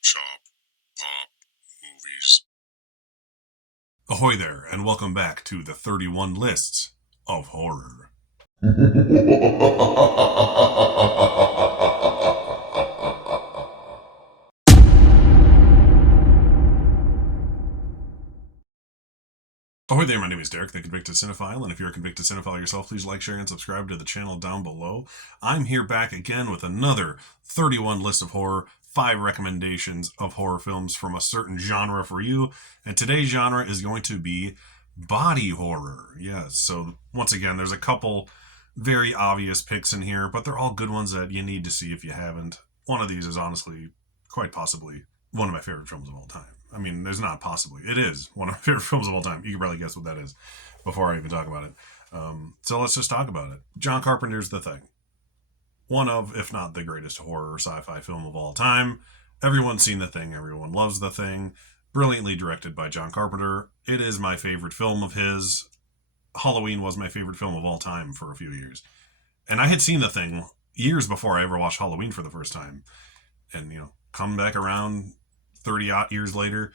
shop, pop, movies. Ahoy there, and welcome back to the 31 Lists of Horror. Ahoy there, my name is Derek, the Convicted Cinephile, and if you're a Convicted Cinephile yourself, please like, share, and subscribe to the channel down below. I'm here back again with another 31 List of Horror, 5 recommendations of horror films from a certain genre for you, and today's genre is going to be body horror. Yes, so once again, there's a couple very obvious picks in here, but they're all good ones that you need to see if you haven't. One of these is honestly, quite possibly, one of my favorite films of all time. I mean, there's not possibly. It is one of my favorite films of all time. You can probably guess what that is before I even talk about it. So let's just talk about it. John Carpenter's The Thing. One of, if not the greatest horror sci-fi film of all time. Everyone's seen The Thing. Everyone loves The Thing. Brilliantly directed by John Carpenter. It is my favorite film of his. Halloween was my favorite film of all time for a few years. And I had seen The Thing years before I ever watched Halloween for the first time. And, come back around 30-odd years later,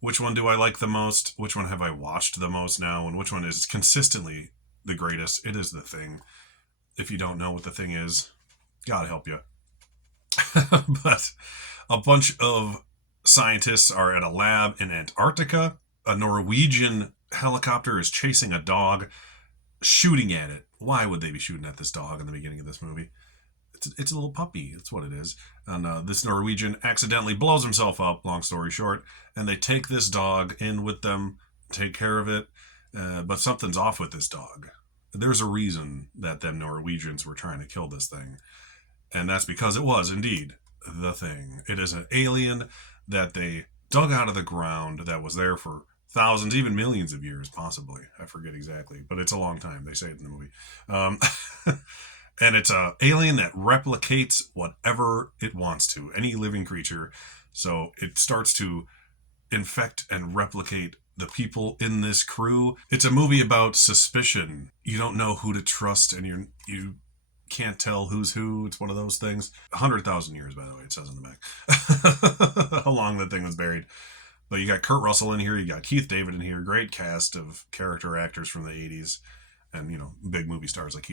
which one do I like the most? Which one have I watched the most now? And which one is consistently the greatest? It is The Thing. If you don't know what The Thing is, God help you. But a bunch of scientists are at a lab in Antarctica. A Norwegian helicopter is chasing a dog, shooting at it. Why would they be shooting at this dog in the beginning of this movie? It's a little puppy. That's what it is. And this Norwegian accidentally blows himself up, long story short, and they take this dog in with them, take care of it, but something's off with this dog. There's a reason that them Norwegians were trying to kill this thing, and that's because it was indeed the Thing. It is an alien that they dug out of the ground that was there for thousands, even millions of years, possibly. I forget exactly, but it's a long time. They say it in the movie. And it's an alien that replicates whatever it wants to, any living creature. So it starts to infect and replicate the people in this crew. It's a movie about suspicion. You don't know who to trust, and you can't tell who's who. It's one of those things. 100,000 years, by the way, it says in the back. How long that thing was buried. But you got Kurt Russell in here. You got Keith David in here. Great cast of character actors from the 80s. And, big movie stars like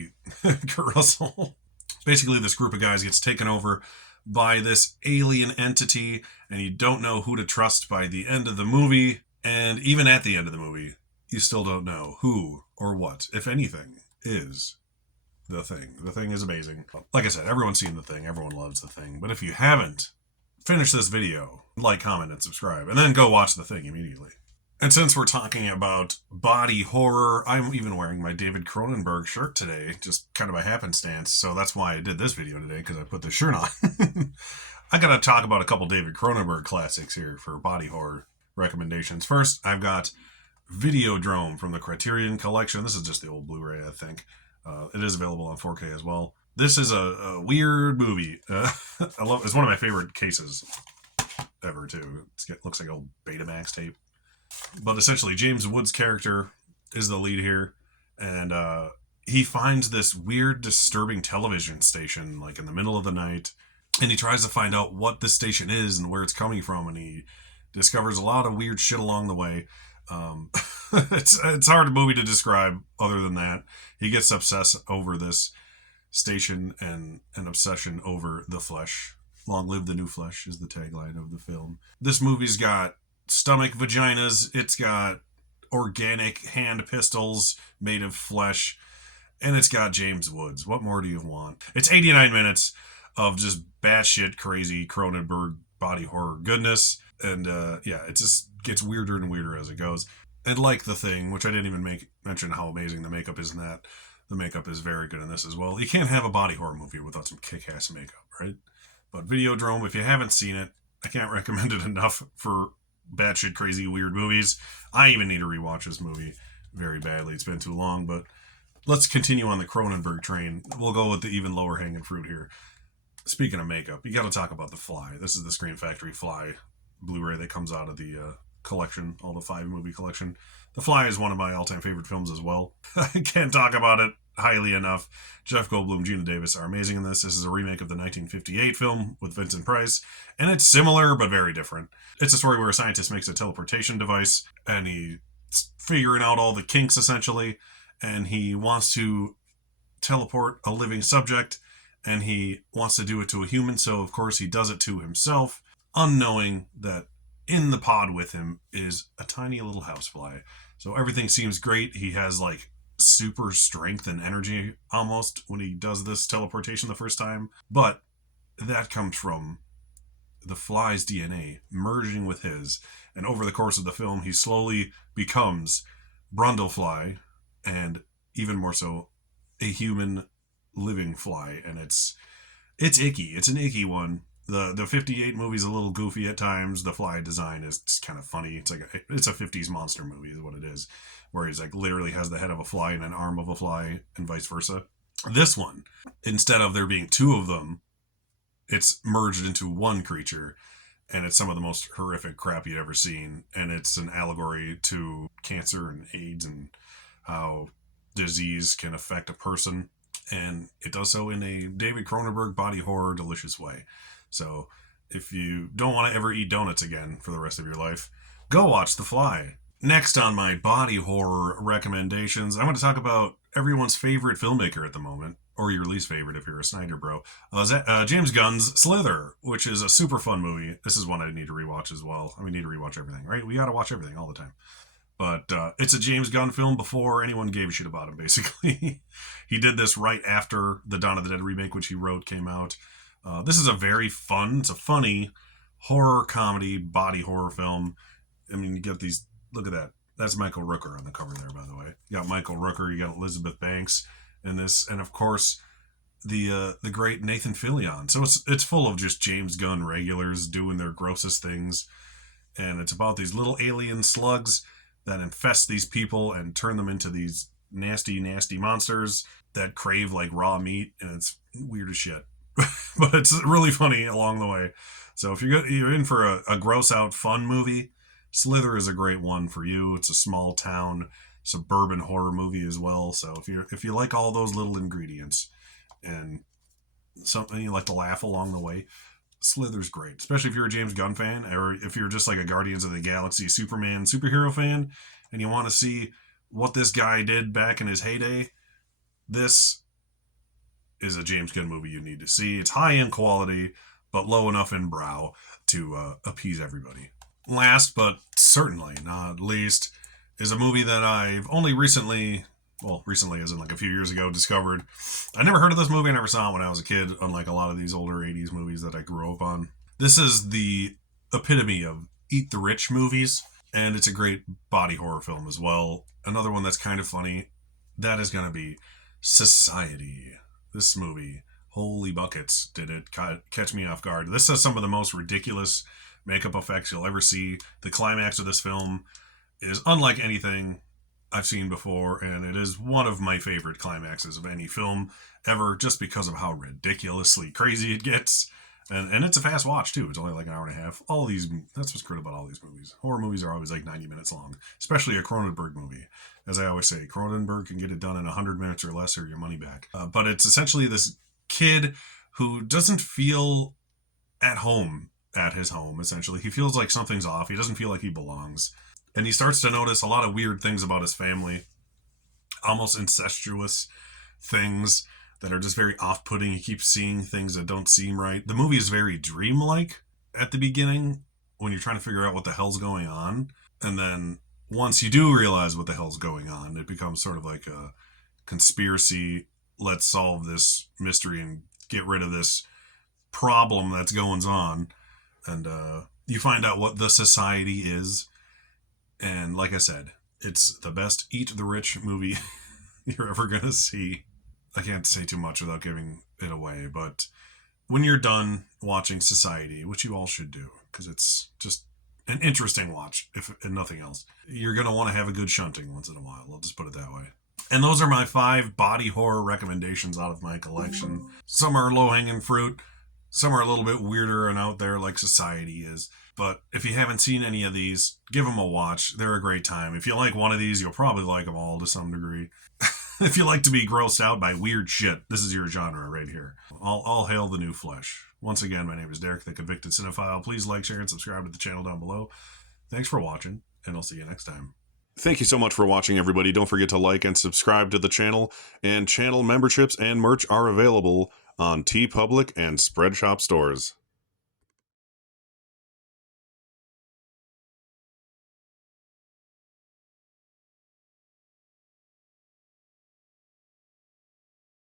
Kurt Russell. Basically, this group of guys gets taken over by this alien entity, and you don't know who to trust by the end of the movie. And even at the end of the movie, you still don't know who or what, if anything, is The Thing. The Thing is amazing. Like I said, everyone's seen The Thing. Everyone loves The Thing. But if you haven't, finish this video, like, comment, and subscribe, and then go watch The Thing immediately. And since we're talking about body horror, I'm even wearing my David Cronenberg shirt today, just kind of by happenstance. So that's why I did this video today, because I put this shirt on. I got to talk about a couple David Cronenberg classics here for body horror recommendations. First, I've got Videodrome from the Criterion Collection. This is just the old Blu-ray, I think. It is available on 4K as well. This is a weird movie. It's one of my favorite cases ever, too. It looks like an old Betamax tape. But essentially, James Woods' character is the lead here, and he finds this weird, disturbing television station, like in the middle of the night, and he tries to find out what this station is and where it's coming from, and he discovers a lot of weird shit along the way. It's hard a movie to describe other than that. He gets obsessed over this station and an obsession over the flesh. Long live the new flesh is the tagline of the film. This movie's got stomach vaginas, it's got organic hand pistols made of flesh, and it's got James Woods. What more do you want? It's 89 minutes of just batshit crazy Cronenberg body horror goodness, and it just gets weirder and weirder as it goes. And like The Thing, which I didn't even mention how amazing the makeup is in that. The makeup is very good in this as well. You can't have a body horror movie without some kick-ass makeup, right? But Videodrome, if you haven't seen it, I can't recommend it enough for batshit crazy weird movies. I even need to rewatch this movie very badly. It's been too long, but let's continue on the Cronenberg train. We'll go with the even lower hanging fruit here. Speaking of makeup, you got to talk about The Fly. This is the Scream Factory Fly Blu-ray that comes out of the all the 5 movie collection. The Fly is one of my all-time favorite films as well. I can't talk about it highly enough. Jeff Goldblum, Gina Davis are amazing in this. This is a remake of the 1958 film with Vincent Price, and it's similar but very different. It's a story where a scientist makes a teleportation device, and he's figuring out all the kinks, essentially, and he wants to teleport a living subject, and he wants to do it to a human, so of course he does it to himself, unknowing that in the pod with him is a tiny little housefly. So everything seems great. He has like super strength and energy almost when he does this teleportation the first time, but that comes from the fly's DNA merging with his, and over the course of the film he slowly becomes Brundlefly, and even more so a human living fly, and it's icky. It's an icky one. The 58 movie's a little goofy at times. The fly design is kind of funny. It's a 50s monster movie is what it is, where he's like literally has the head of a fly and an arm of a fly and vice versa. This one, instead of there being two of them, it's merged into one creature, and it's some of the most horrific crap you'd ever seen, and it's an allegory to cancer and AIDS and how disease can affect a person, and it does so in a David Cronenberg body horror delicious way. So if you don't want to ever eat donuts again for the rest of your life, go watch The Fly. Next on my body horror recommendations, I'm going to talk about everyone's favorite filmmaker at the moment, or your least favorite if you're a Snyder bro, James Gunn's Slither, which is a super fun movie. This is one I need to rewatch as well. I mean, need to rewatch everything, right? We got to watch everything all the time. But it's a James Gunn film before anyone gave a shit about him, basically. He did this right after the Dawn of the Dead remake, which he wrote, came out. This is it's a funny horror comedy, body horror film. I mean, you get these, look at that. That's Michael Rooker on the cover there, by the way. You got Michael Rooker, you got Elizabeth Banks in this, and of course, the great Nathan Fillion. So it's full of just James Gunn regulars doing their grossest things. And it's about these little alien slugs that infest these people and turn them into these nasty, nasty monsters that crave like raw meat, and it's weird as shit. But it's really funny along the way. So if you're in for a gross out fun movie, Slither is a great one for you. It's a small town suburban horror movie as well. So if you like all those little ingredients and something you like to laugh along the way, Slither's great, especially if you're a James Gunn fan, or if you're just like a Guardians of the Galaxy Superman superhero fan and you want to see what this guy did back in his heyday. This is a James Gunn movie you need to see. It's high in quality, but low enough in brow to appease everybody. Last, but certainly not least, is a movie that I've only recently as in like a few years ago, discovered. I never heard of this movie. I never saw it when I was a kid, unlike a lot of these older 80s movies that I grew up on. This is the epitome of Eat the Rich movies, and it's a great body horror film as well. Another one that's kind of funny, that is going to be Society. This movie, holy buckets, did it catch me off guard. This has some of the most ridiculous makeup effects you'll ever see. The climax of this film is unlike anything I've seen before, and it is one of my favorite climaxes of any film ever, just because of how ridiculously crazy it gets. And it's a fast watch too. It's only like an hour and a half. That's what's great about all these movies. Horror movies are always like 90 minutes long, especially a Cronenberg movie. As I always say, Cronenberg can get it done in 100 minutes or less, or your money back. But it's essentially this kid who doesn't feel at home at his home. Essentially, he feels like something's off. He doesn't feel like he belongs. And he starts to notice a lot of weird things about his family, almost incestuous things that are just very off-putting. He keeps seeing things that don't seem right. The movie is very dreamlike at the beginning when you're trying to figure out what the hell's going on. And then once you do realize what the hell's going on, it becomes sort of like a conspiracy. Let's solve this mystery and get rid of this problem that's going on. And you find out what the Society is. And like I said, it's the best Eat the Rich movie you're ever going to see. I can't say too much without giving it away, but when you're done watching Society, which you all should do, because it's just an interesting watch, if nothing else, you're going to want to have a good shunting once in a while. I'll just put it that way. And those are my 5 body horror recommendations out of my collection. Some are low-hanging fruit. Some are a little bit weirder and out there, like Society is. But if you haven't seen any of these, give them a watch. They're a great time. If you like one of these, you'll probably like them all to some degree. If you like to be grossed out by weird shit, this is your genre right here. All hail the new flesh. Once again, my name is Derek, the Convicted Cinephile. Please like, share, and subscribe to the channel down below. Thanks for watching, and I'll see you next time. Thank you so much for watching, everybody. Don't forget to like and subscribe to the channel, and channel memberships and merch are available on TeePublic and Spreadshop stores.